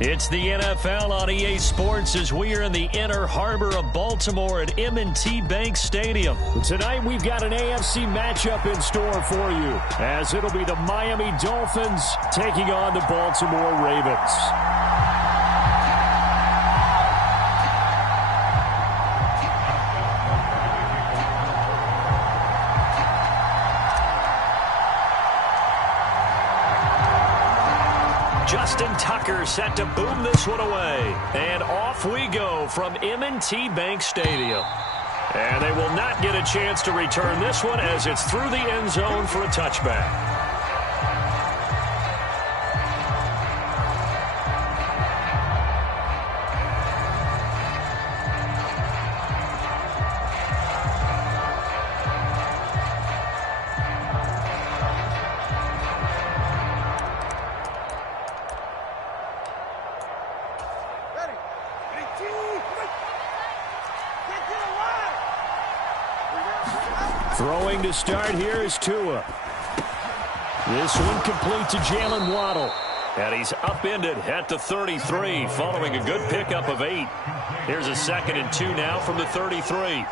It's the NFL on EA Sports as we are in the inner harbor of Baltimore at M&T Bank Stadium. Tonight we've got an AFC matchup in store for you, as it'll be the Miami Dolphins taking on the Baltimore Ravens. Justin Tucker set to boom this one away. And off we go from M&T Bank Stadium. And they will not get a chance to return this one as it's through the end zone for a touchback. Throwing to start here is Tua. This one complete to Jalen Waddle. And he's upended at the 33 following a good pickup of 8. Here's a 2nd and 2 now from the 33.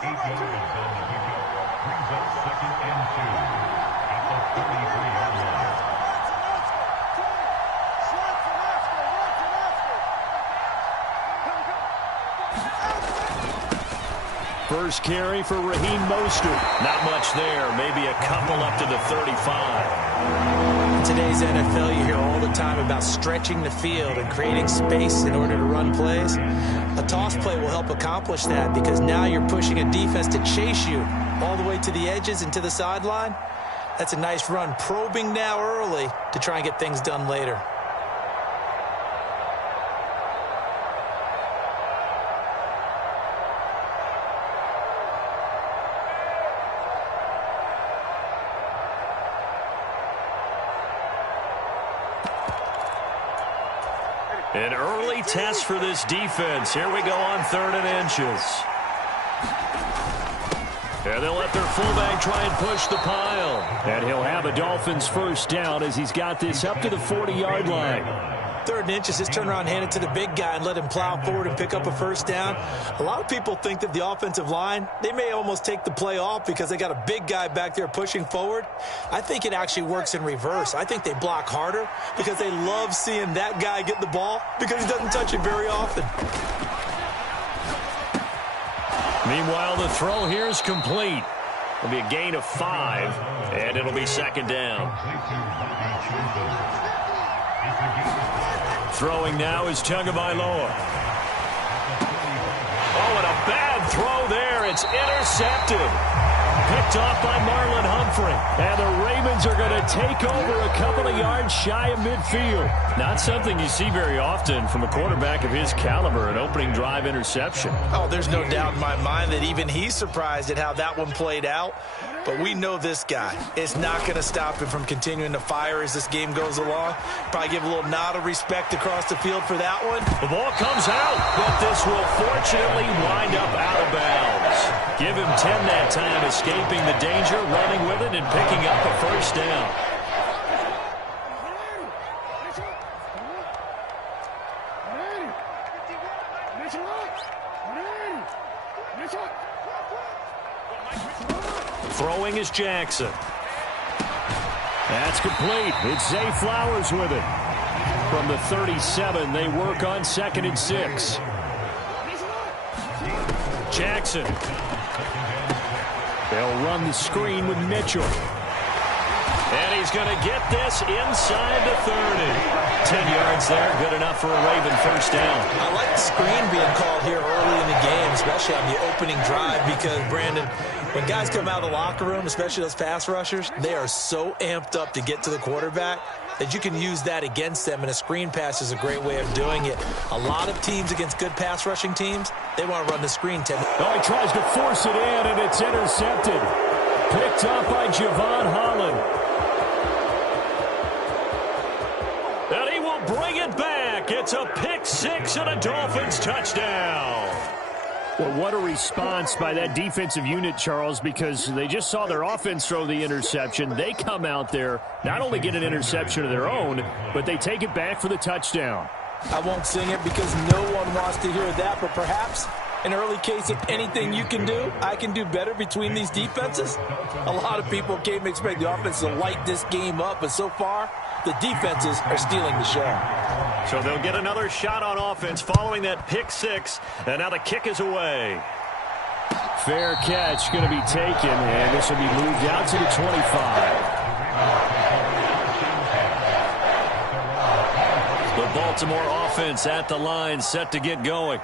First carry for Raheem Mostert. Not much there. Maybe a couple up to the 35. In today's NFL, you hear all the time about stretching the field and creating space in order to run plays. A toss play will help accomplish that because now you're pushing a defense to chase you all the way to the edges and to the sideline. That's a nice run, probing now early to try and get things done later. An early test for this defense. Here we go on 3rd and inches. And they'll let their fullback try and push the pile. And he'll have a Dolphins first down as he's got this up to the 40-yard line. 3rd and inches, just turn around, hand it to the big guy and let him plow forward and pick up a first down. A lot of people think that the offensive line, they may almost take the play off because they got a big guy back there pushing forward. I think it actually works in reverse. I think they block harder because they love seeing that guy get the ball because he doesn't touch it very often. Meanwhile, the throw here is complete. It'll be a gain of 5, and it'll be 2nd down. Throwing now is Tagovailoa. Oh, and a bad throw there. It's intercepted. Picked off by Marlon Humphrey. And the Ravens are going to take over a couple of yards shy of midfield. Not something you see very often from a quarterback of his caliber, an opening drive interception. Oh, there's no doubt in my mind that even he's surprised at how that one played out. But we know this guy. It's not going to stop him from continuing to fire as this game goes along. Probably give a little nod of respect across the field for that one. The ball comes out, but this will fortunately wind up out of bounds. Give him 10 that time, escaping the danger, running with it, and picking up a first down. Throwing is Jackson. That's complete. It's Zay Flowers with it. From the 37, they work on 2nd and 6. Jackson. They'll run the screen with Mitchell. And he's going to get this inside the 30. 10 yards there, good enough for a Raven first down. I like the screen being called here early in the game, especially on the opening drive, because, Brandon, when guys come out of the locker room, especially those pass rushers, they are so amped up to get to the quarterback that you can use that against them, and a screen pass is a great way of doing it. A lot of teams against good pass rushing teams, they want to run the screen. Oh, he tries to force it in, and it's intercepted. Picked up by Javon Holland. And he will bring it back. It's a pick 6 and a Dolphins touchdown. Well, what a response by that defensive unit, Charles, because they just saw their offense throw the interception. They come out there, not only get an interception of their own, but they take it back for the touchdown. I won't sing it because no one wants to hear that, but perhaps an early case of anything you can do, I can do better between these defenses. A lot of people came to expect the offense to light this game up, but so far, the defenses are stealing the show. So they'll get another shot on offense following that pick six, and now the kick is away. Fair catch going to be taken, and this will be moved out to the 25. The Baltimore offense at the line, set to get going.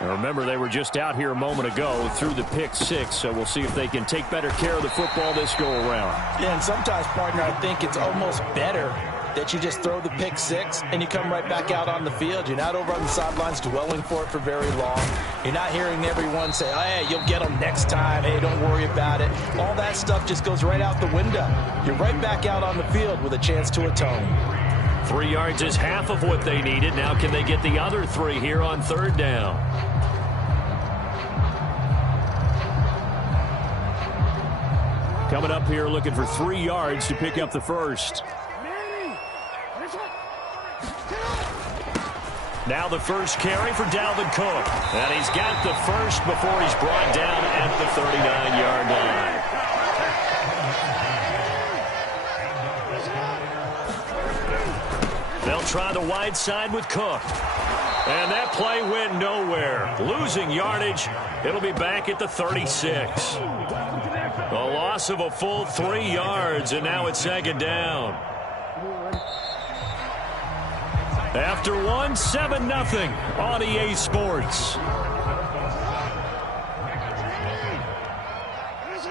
And remember, they were just out here a moment ago through the pick six, so we'll see if they can take better care of the football this go-around. Yeah, and sometimes, partner, I think it's almost better that you just throw the pick six and you come right back out on the field. You're not over on the sidelines dwelling for it for very long. You're not hearing everyone say, oh, hey, you'll get them next time. Hey, don't worry about it. All that stuff just goes right out the window. You're right back out on the field with a chance to atone. 3 yards is half of what they needed. Now can they get the other 3 here on third down? Coming up here looking for 3 yards to pick up the first. Now the first carry for Dalvin Cook. And he's got the first before he's brought down at the 39-yard line. They'll try the wide side with Cook. And that play went nowhere. Losing yardage. It'll be back at the 36. A loss of a full 3 yards, and now it's second down. After one, 7-0 on EA Sports.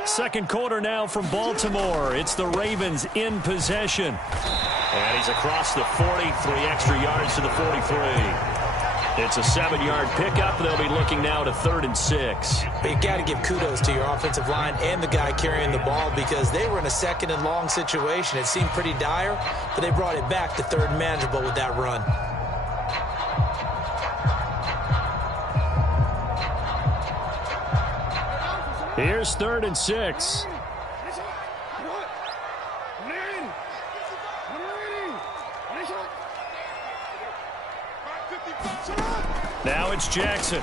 Second quarter now from Baltimore. It's the Ravens in possession. And he's across the 40, 3 extra yards to the 43. It's a 7-yard pickup. They'll be looking now to 3rd and 6. But you got to give kudos to your offensive line and the guy carrying the ball because they were in a 2nd and long situation. It seemed pretty dire, but they brought it back to 3rd and manageable with that run. Here's 3rd and 6. Now it's Jackson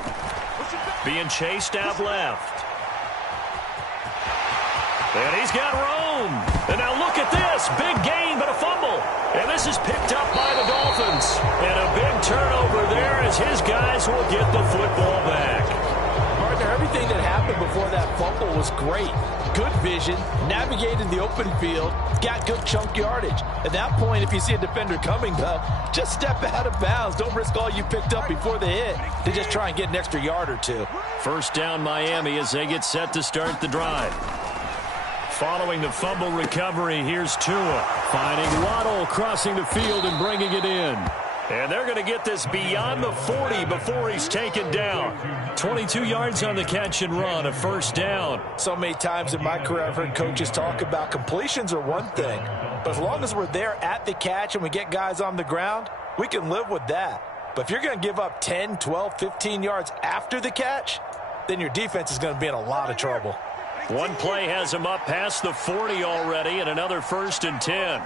being chased out left. And he's got room. And now look at this. Big gain, but a fumble. And this is picked up by the Dolphins. And a big turnover there as his guys will get the football back. Partner, everything that happened before that fumble was great. Good vision, navigated the open field, got good chunk yardage. At that point, if you see a defender coming, though, just step out of bounds. Don't risk all you picked up before the hit to just try and get an extra yard or 2. First down Miami as they get set to start the drive. Following the fumble recovery, here's Tua. Finding Waddle crossing the field and bringing it in. And they're going to get this beyond the 40 before he's taken down. 22 yards on the catch and run, a first down. So many times in my career I've heard coaches talk about completions are one thing. But as long as we're there at the catch and we get guys on the ground, we can live with that. But if you're going to give up 10, 12, 15 yards after the catch, then your defense is going to be in a lot of trouble. One play has him up past the 40 already, and another 1st and 10.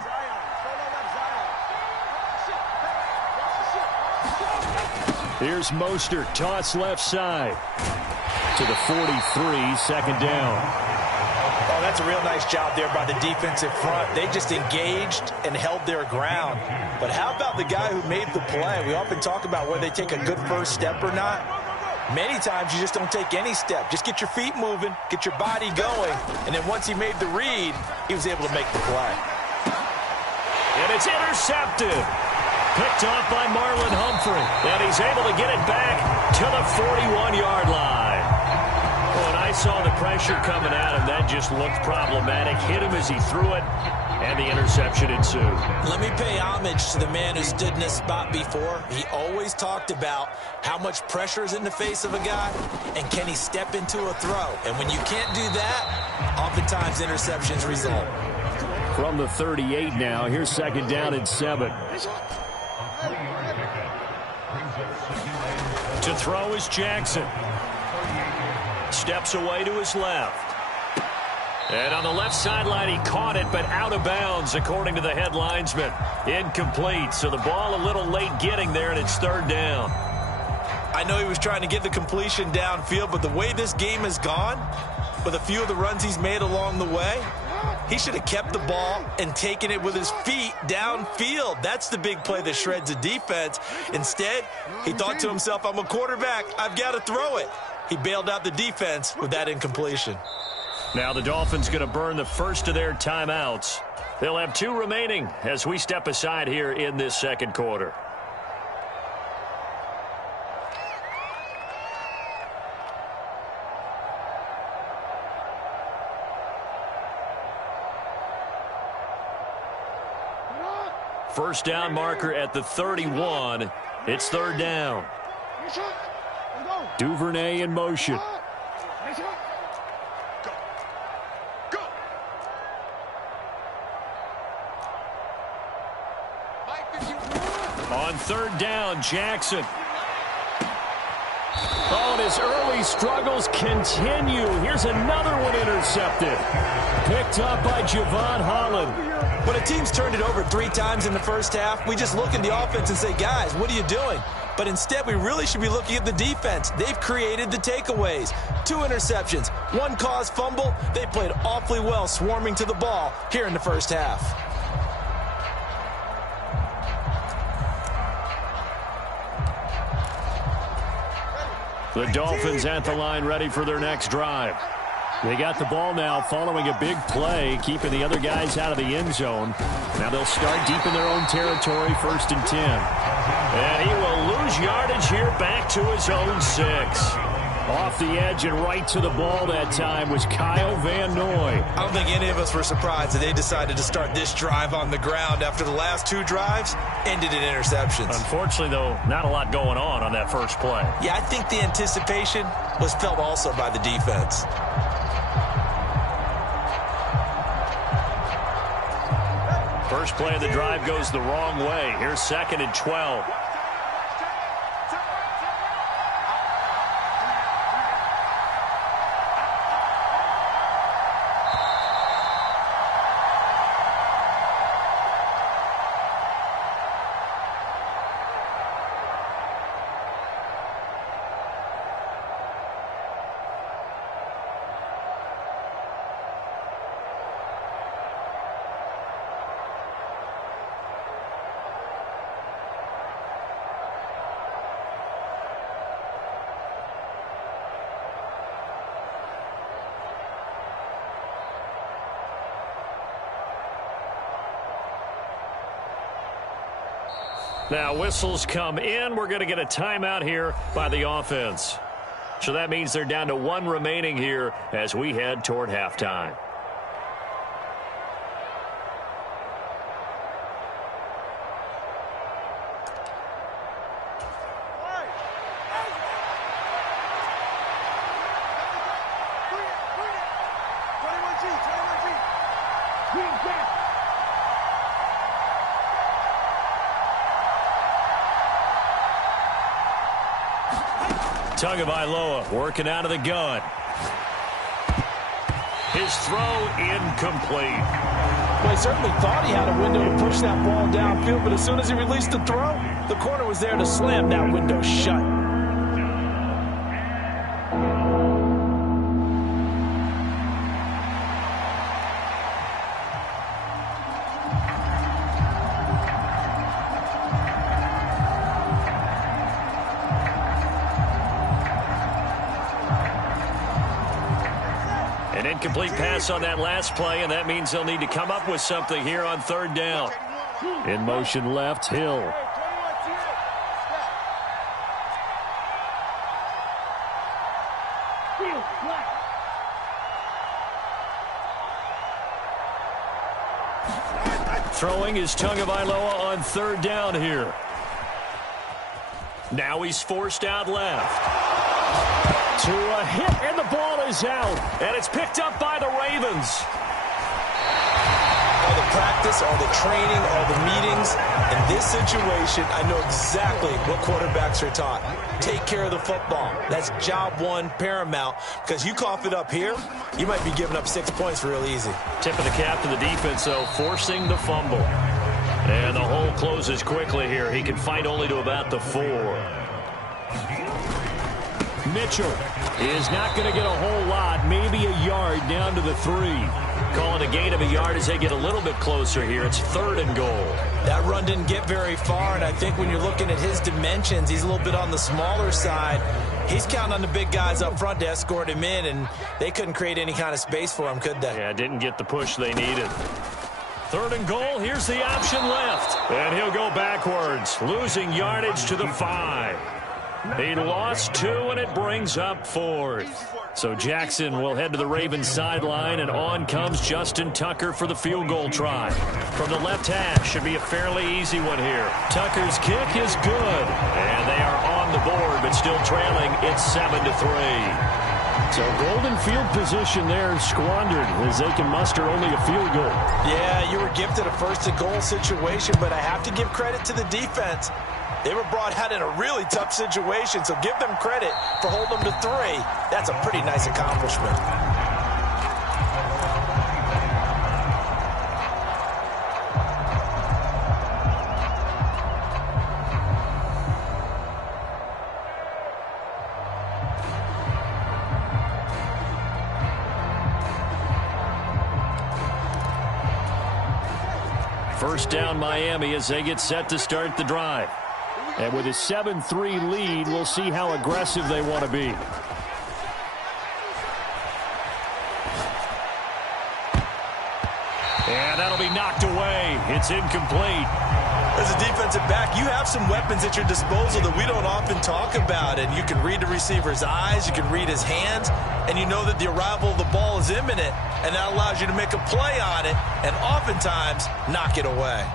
Here's Mostert, toss left side. To the 43, second down. Oh, that's a real nice job there by the defensive front. They just engaged and held their ground. But how about the guy who made the play? We often talk about whether they take a good first step or not. Many times you just don't take any step. Just get your feet moving, get your body going, and then once he made the read, he was able to make the play. And it's intercepted. Picked off by Marlon Humphrey. And he's able to get it back to the 41-yard line. When I saw the pressure coming at him, that just looked problematic. Hit him as he threw it, and the interception ensued. Let me pay homage to the man who stood in this spot before. He always talked about how much pressure is in the face of a guy, and can he step into a throw. And when you can't do that, oftentimes interceptions result. From the 38 now, here's second down and 7. To throw is Jackson. Steps away to his left. And on the left sideline, he caught it, but out of bounds, according to the head linesman. Incomplete, so the ball a little late getting there, and it's third down. I know he was trying to get the completion downfield, but the way this game has gone, with a few of the runs he's made along the way, he should have kept the ball and taken it with his feet downfield. That's the big play that shreds the defense. Instead, he thought to himself, I'm a quarterback, I've got to throw it. He bailed out the defense with that incompletion. Now the Dolphins going to burn the first of their timeouts. They'll have 2 remaining as we step aside here in this second quarter. First down marker at the 31. It's third down. Duvernay in motion. On third down, Jackson. Oh, and his early struggles continue. Here's another one intercepted. Picked up by Javon Holland. When a team's turned it over 3 times in the first half, we just look at the offense and say, guys, what are you doing? But instead, we really should be looking at the defense. They've created the takeaways. 2 interceptions, 1 caused fumble. They played awfully well swarming to the ball here in the first half. The Dolphins at the line ready for their next drive. They got the ball now following a big play, keeping the other guys out of the end zone. Now they'll start deep in their own territory, 1st and 10. And he will lose yardage here back to his own 6. Off the edge and right to the ball that time was Kyle Van Noy. I don't think any of us were surprised that they decided to start this drive on the ground after the last 2 drives ended in interceptions. Unfortunately, though, not a lot going on that first play. Yeah, I think the anticipation was felt also by the defense. First play of the drive goes the wrong way. Here's 2nd and 12. Now whistles come in. We're going to get a timeout here by the offense. So that means they're down to 1 remaining here as we head toward halftime. Tagovailoa working out of the gun. His throw incomplete. Well, he certainly thought he had a window to push that ball downfield, but as soon as he released the throw, the corner was there to slam that window shut. Incomplete pass on that last play, and that means they'll need to come up with something here on third down. In motion left, Hill. Throwing is Tagovailoa on third down here. Now he's forced out left. To a hit, and the ball is out. And it's picked up by the Ravens. Well, the the practice, all the training, all the meetings. In this situation, I know exactly what quarterbacks are taught. Take care of the football. That's job one, paramount, because you cough it up here, you might be giving up 6 points real easy. Tip of the cap to the defense, though, forcing the fumble. And the hole closes quickly here. He can fight only to about the 4. Mitchell is not going to get a whole lot, maybe a yard down to the 3. Calling a gain of a yard as they get a little bit closer here. It's 3rd and goal. That run didn't get very far, and I think when you're looking at his dimensions, he's a little bit on the smaller side. He's counting on the big guys up front to escort him in, and they couldn't create any kind of space for him, could they? Yeah, didn't get the push they needed. 3rd and goal. Here's the option left. And he'll go backwards, losing yardage to the 5. He lost 2, and it brings up 4th. So Jackson will head to the Ravens sideline, and on comes Justin Tucker for the field goal try. From the left hash, should be a fairly easy one here. Tucker's kick is good, and they are on the board, but still trailing. It's 7-3. So golden field position there squandered as they can muster only a field goal. Yeah, you were gifted a 1st and goal situation, but I have to give credit to the defense. They were brought out in a really tough situation, so give them credit for holding them to 3. That's a pretty nice accomplishment. First down Miami as they get set to start the drive. And with a 7-3 lead, we'll see how aggressive they want to be. And that'll be knocked away. It's incomplete. As a defensive back, you have some weapons at your disposal that we don't often talk about. And you can read the receiver's eyes, you can read his hands, and you know that the arrival of the ball is imminent. And that allows you to make a play on it and oftentimes knock it away.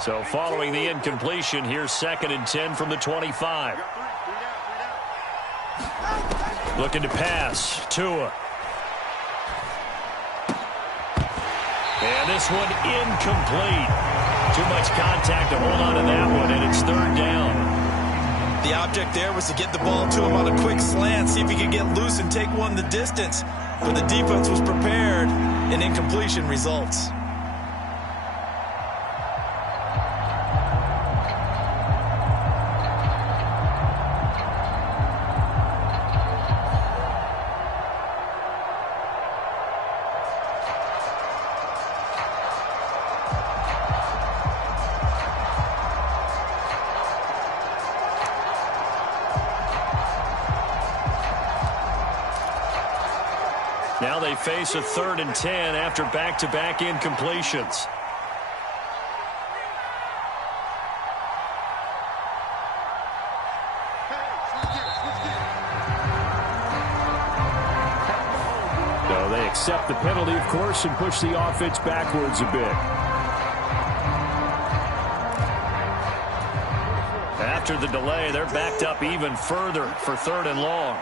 So following the incompletion, here's 2nd and 10 from the 25. Looking to pass. Tua. And this one incomplete. Too much contact to hold on to that one, and it's 3rd down. The object there was to get the ball to him on a quick slant, see if he could get loose and take one the distance. But the defense was prepared, and incompletion results. Now they face a 3rd and 10 after back-to-back incompletions. So they accept the penalty, of course, and push the offense backwards a bit. After the delay, they're backed up even further for 3rd and long.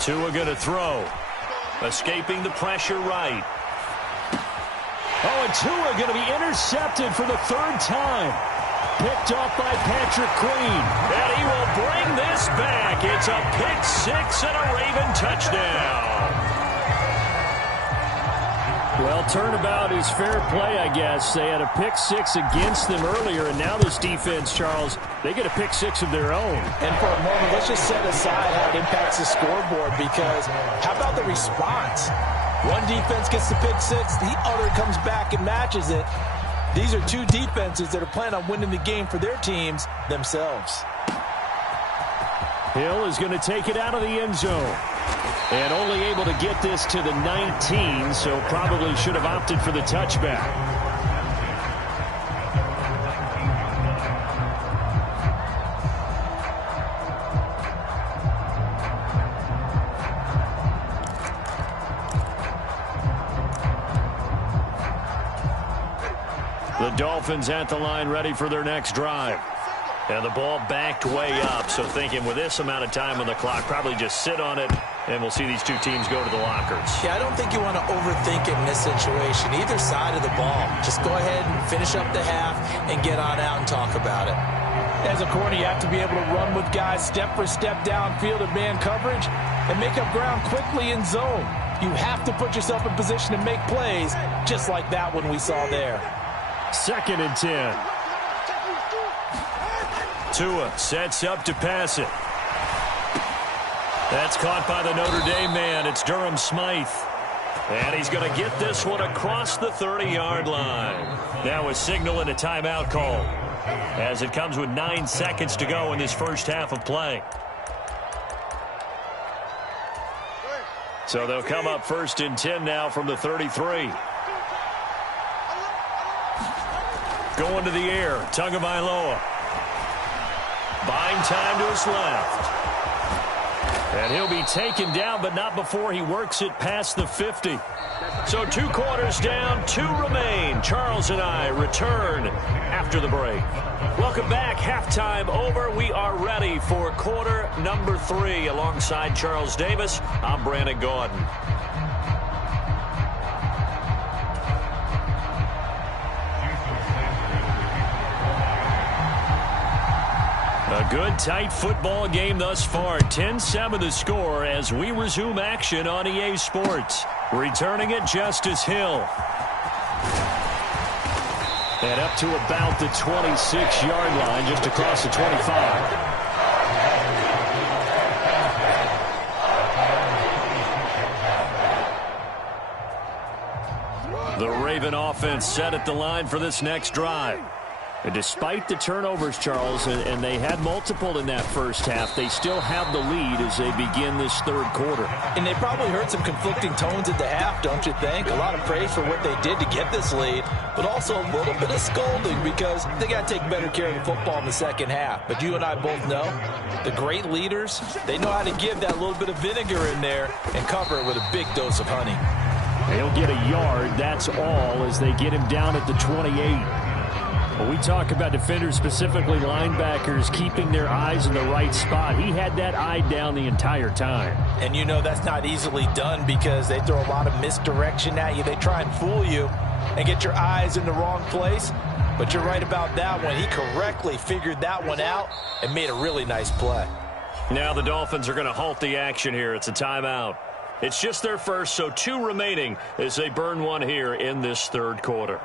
Tua going to throw. Escaping the pressure right. Oh, and Tua going to be intercepted for the 3rd time. Picked off by Patrick Queen. And he will bring this back. It's a pick 6 and a Raven touchdown. Well, turnabout is fair play, I guess. They had a pick 6 against them earlier, and now this defense, Charles, they get a pick 6 of their own. And for a moment, let's just set aside how it impacts the scoreboard, because how about the response? One defense gets the pick 6, the other comes back and matches it. These are two defenses that are planning on winning the game for their teams themselves. Hill is going to take it out of the end zone. And only able to get this to the 19, so probably should have opted for the touchback. The Dolphins at the line ready for their next drive. And the ball backed way up, so thinking with this amount of time on the clock, probably just sit on it, and we'll see these two teams go to the lockers. Yeah, I don't think you want to overthink it in this situation. Either side of the ball. Just go ahead and finish up the half and get on out and talk about it. As a corner, you have to be able to run with guys step for step downfield in man coverage and make up ground quickly in zone. You have to put yourself in position to make plays, just like that one we saw there. 2nd and 10. Tua sets up to pass it. That's caught by the Notre Dame man. It's Durham Smythe. And he's going to get this one across the 30-yard line. Now a signal and a timeout call, as it comes with 9 seconds to go in this first half of play. So they'll come up 1st and 10 now from the 33. Going to the air, Tagovailoa. Buying time to his left. And he'll be taken down, but not before he works it past the 50. So 2 quarters down, 2 remain. Charles and I return after the break. Welcome back. Halftime over. We are ready for quarter number 3. Alongside Charles Davis, I'm Brandon Gaudin. A good, tight football game thus far. 10-7 the score as we resume action on EA Sports. Returning it, Justice Hill. And up to about the 26-yard line, just across the 25. The Raven offense set at the line for this next drive. And despite the turnovers, Charles, and they had multiple in that first half, they still have the lead as they begin this 3rd quarter. And they probably heard some conflicting tones at the half, don't you think? A lot of praise for what they did to get this lead, but also a little bit of scolding because they got to take better care of the football in the second half. But you and I both know the great leaders, they know how to give that little bit of vinegar in there and cover it with a big dose of honey. He'll get a yard, that's all, as they get him down at the 28. When we talk about defenders, specifically linebackers, keeping their eyes in the right spot, he had that eye down the entire time. And you know that's not easily done because they throw a lot of misdirection at you. They try and fool you and get your eyes in the wrong place. But you're right about that one. He correctly figured that one out and made a really nice play. Now the Dolphins are going to halt the action here. It's a timeout. It's just their first, so 2 remaining as they burn one here in this 3rd quarter.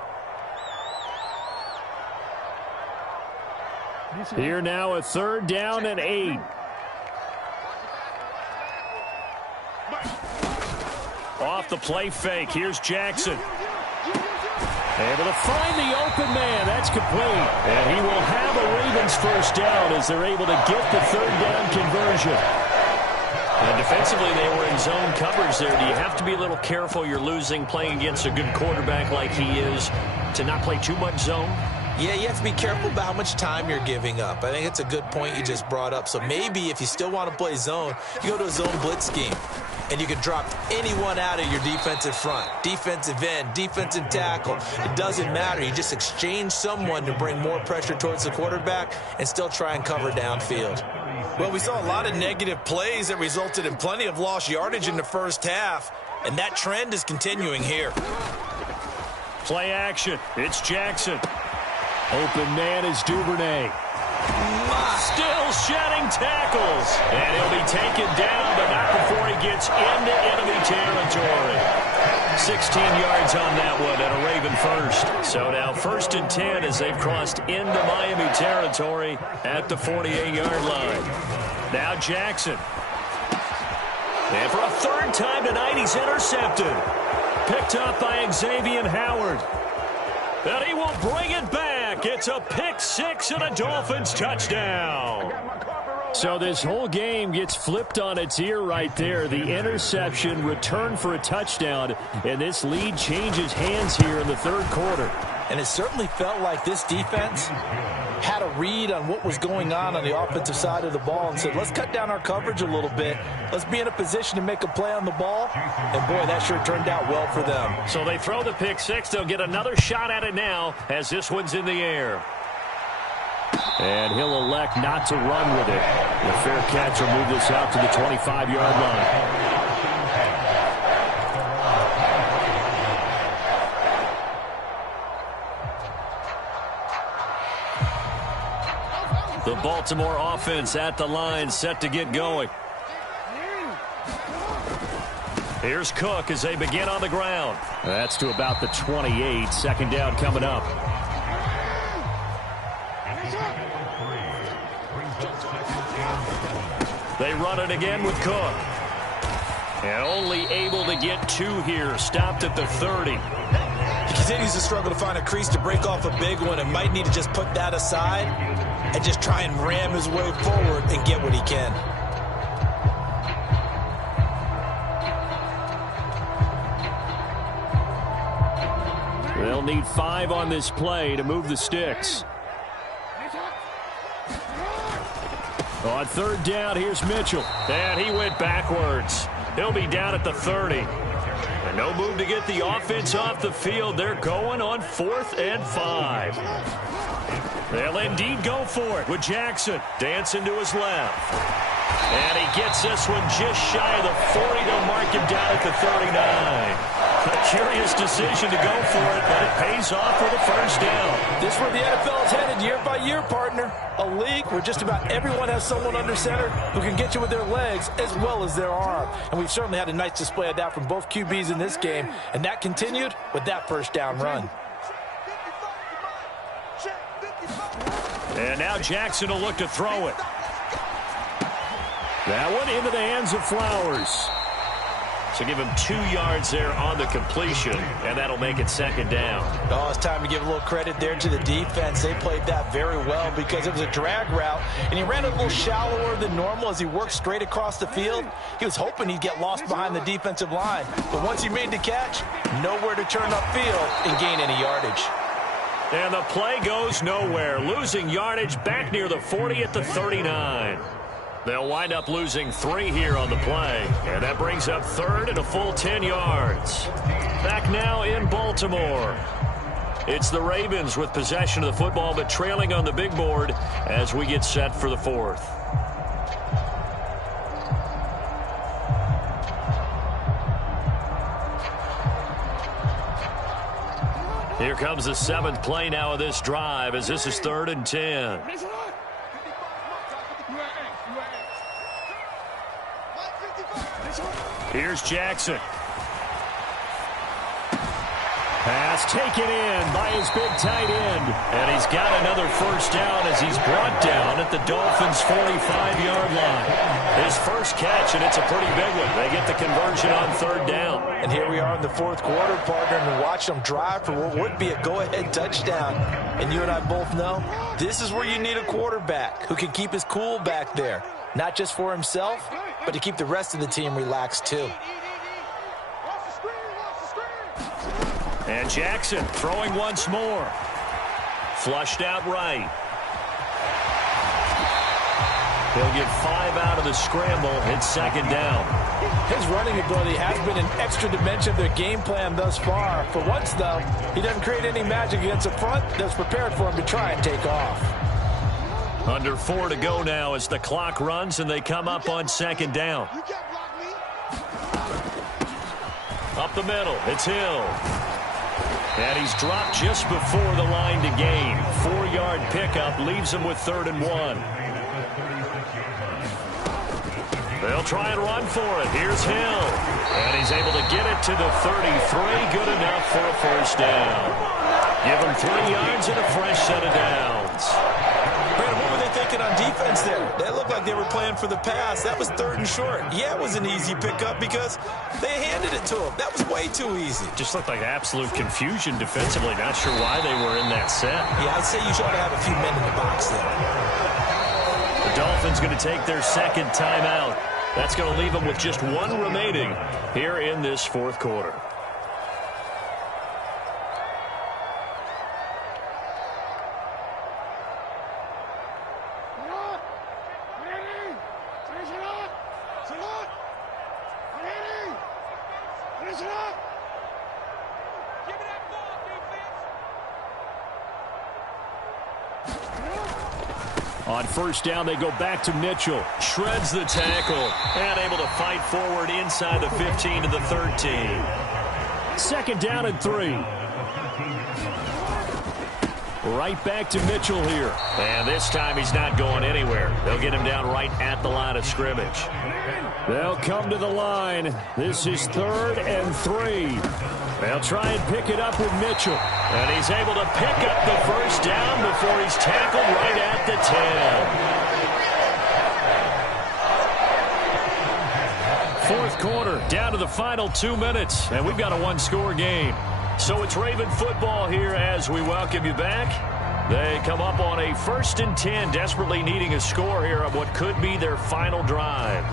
Here now, a 3rd down and 8. Off the play fake. Here's Jackson. Able to find the open man. That's complete. And he will have a Ravens first down as they're able to get the 3rd down conversion. And defensively, they were in zone coverage there. Do you have to be a little careful? You're losing, playing against a good quarterback like he is, to not play too much zone? Yeah, you have to be careful about how much time you're giving up. I think it's a good point you just brought up. So maybe if you still want to play zone, you go to a zone blitz scheme. And you can drop anyone out of your defensive front. Defensive end, defensive tackle. It doesn't matter. You just exchange someone to bring more pressure towards the quarterback and still try and cover downfield. Well, we saw a lot of negative plays that resulted in plenty of lost yardage in the first half. And that trend is continuing here. Play action. It's Jackson. Open man is Duvernay. Still shedding tackles. And he'll be taken down, but not before he gets into enemy territory. 16 yards on that one and a Raven first. So now 1st and 10 as they've crossed into Miami territory at the 48-yard line. Now Jackson. And for a 3rd time tonight, he's intercepted. Picked up by Xavier Howard. And he will bring it back. It's a pick 6 and a Dolphins touchdown. So this whole game gets flipped on its ear right there. The interception, return for a touchdown, and this lead changes hands here in the 3rd quarter. And it certainly felt like this defense had a read on what was going on the offensive side of the ball and said, let's cut down our coverage a little bit. Let's be in a position to make a play on the ball. And, boy, that sure turned out well for them. So they throw the pick six. They'll get another shot at it now as this one's in the air. And he'll elect not to run with it. The fair catch will move this out to the 25-yard line. The Baltimore offense at the line, set to get going. Here's Cook as they begin on the ground. That's to about the 28. Second down coming up. They run it again with Cook. And only able to get two here. Stopped at the 30. He continues to struggle to find a crease to break off a big one and might need to just put that aside and just try and ram his way forward and get what he can. They'll need 5 on this play to move the sticks. On third down, here's Mitchell. And he went backwards. He'll be down at the 30. And no move to get the offense off the field. They're going on 4th and 5. They'll indeed go for it with Jackson dancing to his left. And he gets this one just shy of the 40. They'll mark him down at the 39. A curious decision to go for it, but it pays off with a first down. This is where the NFL is headed year by year, partner. A league where just about everyone has someone under center who can get you with their legs as well as their arm. And we've certainly had a nice display of that from both QBs in this game. And that continued with that first down run. And now Jackson will look to throw it. That one into the hands of Flowers. So give him 2 yards there on the completion, and that'll make it second down. Oh, it's time to give a little credit there to the defense. They played that very well because it was a drag route, and he ran a little shallower than normal as he worked straight across the field. He was hoping he'd get lost behind the defensive line, but once he made the catch, nowhere to turn upfield and gain any yardage. And the play goes nowhere, losing yardage back near the 40 at the 39. They'll wind up losing 3 here on the play, and that brings up third and a full 10 yards. Back now in Baltimore. It's the Ravens with possession of the football, but trailing on the big board as we get set for the 4th. Here comes the 7th play now of this drive as this is 3rd and 10. Here's Jackson. Pass taken in by his big tight end. And he's got another first down as he's brought down at the Dolphins' 45-yard line. His first catch, and it's a pretty big one. They get the conversion on 3rd down. And here we are in the 4th quarter, partner, and watch them drive for what would be a go-ahead touchdown. And you and I both know this is where you need a quarterback who can keep his cool back there. Not just for himself, but to keep the rest of the team relaxed too. And Jackson throwing once more. Flushed out right. He'll get 5 out of the scramble. It's 2nd down. His running ability has been an extra dimension of their game plan thus far. For once, though, he doesn't create any magic against a front that's prepared for him to try and take off. Under 4 to go now as the clock runs and they come up on 2nd down. Up the middle, it's Hill. And he's dropped just before the line to gain. 4-yard pickup leaves him with 3rd and 1. They'll try and run for it. Here's Hill. And he's able to get it to the 33. Good enough for a first down. Give him 3 yards and a fresh set of downs. Brandon, what were they thinking on defense there? They looked like they were playing for the pass. That was 3rd and short. Yeah, it was an easy pickup because they handed it to him. That was way too easy. Just looked like absolute confusion defensively. Not sure why they were in that set. Yeah, I'd say you should have a few men in the box there. The Dolphins going to take their 2nd timeout. That's going to leave them with just 1 remaining here in this 4th quarter. On first down, they go back to Mitchell. Shreds the tackle and able to fight forward inside the 15 to the 13. Second down and 3. Right back to Mitchell here. And this time he's not going anywhere. They'll get him down right at the line of scrimmage. They'll come to the line. This is 3rd and 3. They'll try and pick it up with Mitchell. And he's able to pick up the first down before he's tackled right at the 10. Fourth quarter, down to the final 2 minutes, and we've got a one-score game. So it's Raven football here as we welcome you back. They come up on a 1st and 10, desperately needing a score here on what could be their final drive.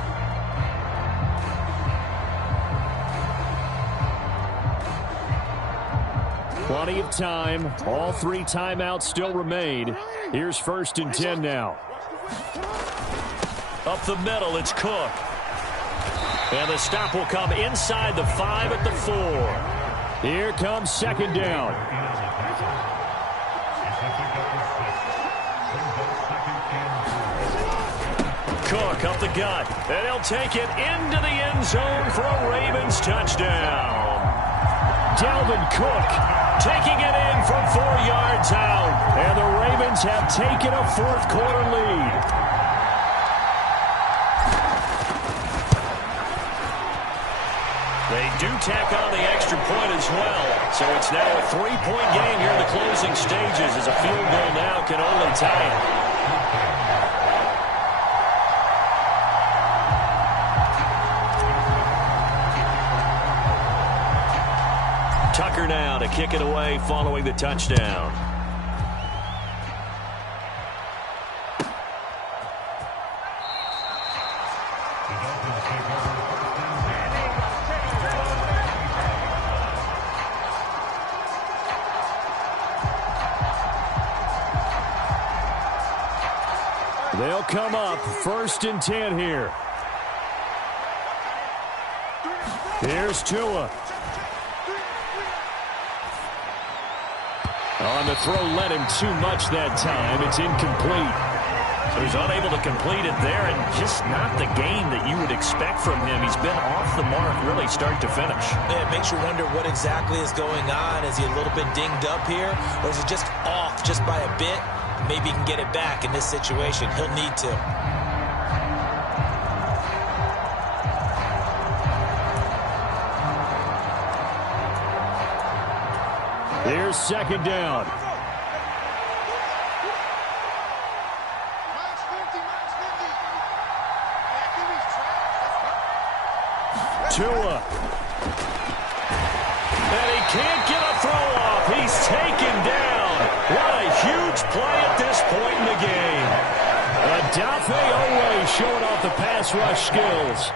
Plenty of time. All 3 timeouts still remain. Here's 1st and 10 now. Up the middle, it's Cook. And the stop will come inside the 5 at the 4. Here comes 2nd down. Cook up the gut. And he'll take it into the end zone for a Ravens touchdown. Dalvin Cook taking it in from 4 yards out. And the Ravens have taken a fourth quarter lead. They do tack on the extra point as well. So it's now a 3-point game here in the closing stages as a field goal now can only tie it. Tucker now to kick it away following the touchdown. They'll come up 1st and 10 here. Here's Tua. On the throw, led him too much that time. It's incomplete. So he's unable to complete it there, and just not the game that you would expect from him. He's been off the mark really start to finish. Yeah, it makes you wonder what exactly is going on. Is he a little bit dinged up here, or is he just off just by a bit? Maybe he can get it back in this situation. He'll need to. Here's 2nd down. Tua. And he can't get a throw off. He's taken down. What a huge play at this point in the game. Adafe Owe showing off the pass rush skills.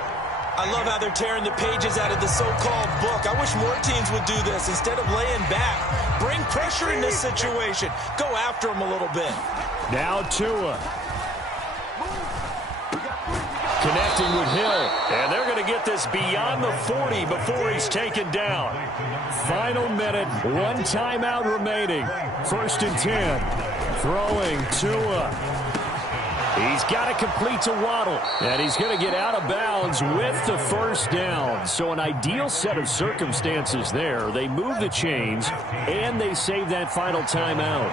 I love how they're tearing the pages out of the so-called book. I wish more teams would do this instead of laying back. Bring pressure in this situation. Go after him a little bit. Now Tua. Connecting with Hill. And they're going to get this beyond the 40 before he's taken down. Final minute, 1 timeout remaining. 1st and 10. Throwing Tua. He's got to complete to Waddle. And he's going to get out of bounds with the first down. So an ideal set of circumstances there. They move the chains, and they save that final timeout.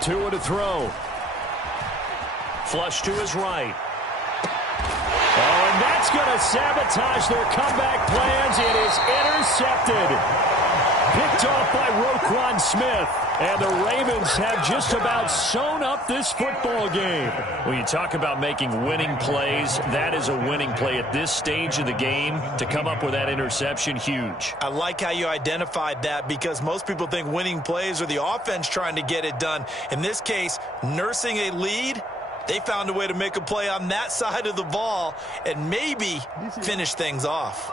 Tua to throw. Flush to his right. Oh, and that's going to sabotage their comeback plans. It is intercepted. Picked off by Roquan Smith. And the Ravens have just about sewn up this football game. When you talk about making winning plays, that is a winning play at this stage of the game. To come up with that interception, huge. I like how you identified that because most people think winning plays are the offense trying to get it done. In this case, nursing a lead, they found a way to make a play on that side of the ball and maybe finish things off.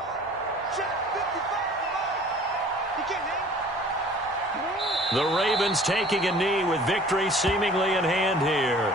The Ravens taking a knee with victory seemingly in hand here.